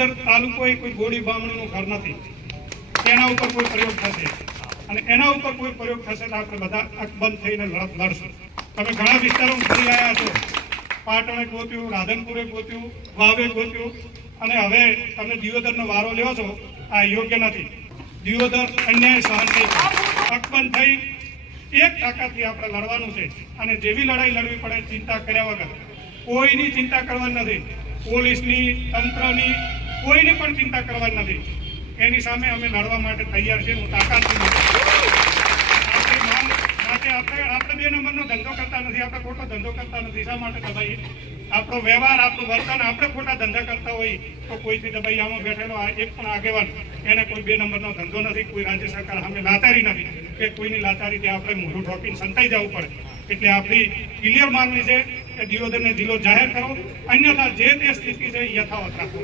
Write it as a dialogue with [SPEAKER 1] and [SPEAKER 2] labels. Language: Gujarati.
[SPEAKER 1] દિયોદર તાલુકો કોઈ ગોળી બામણીનું ઘર નથી. એના ઉપર કોઈ પ્રયોગ થશે. અને એના ઉપર કોઈ પ્રયોગ થશે તો આપણે બધા અકબંધ થઈને લડ- લડશું. તમે ઘણા વિસ્તારોમાં ફરી આવ્યા છો. પાટણે ગોત્યું, રાધનપુરે ગોત્યું, વાવે ગોત્યું. અને હવે તમે દિયોદરનો વારો લ્યો છો, આ યોગ્ય નથી. દિયોદર અન્યાય સહન નહીં અકબંધ થઈ, એક તાકાતથી આપણે લડવાનું છે. અને જેવી લડાઈ લડવી પડે, ચિંતા કર્યા વગર. કોઈની ચિંતા કરવાની નથી. પોલીસની, તંત્રની કોઈની પણ ચિંતા કરવા નથી. એની સામે અમે લડવા માટે તૈયાર છીએ. હું તાકાતથી લડું. માટે આપણે આપણે બે નંબરનો ધંધો કરતા નથી. આપણે ખોટો ધંધો કરતા નથી. શા માટે દબાઈએ? આપણો વ્યવહાર, આપણું વર્તન આપણે ખોટા ધંધા કરતા હોઈએ તો કોઈથી દબાઈ આમાં બેઠેલો એક પણ આગેવાન. એને કોઈ બે નંબરનો ધંધો નથી. કોઈ રાજ્ય સરકાર સામે લાચારી નથી. કે કોઈની લાચારીથી આપણે મોઢું ઠોકીને સંતાઈ જવું પડે. એટલે આપણી ક્લિયર માંગણી છે કે દિયોદરને જિલ્લો જાહેર કરો. અન્યથા જે તે સ્થિતિ છે યથાવત રાખો.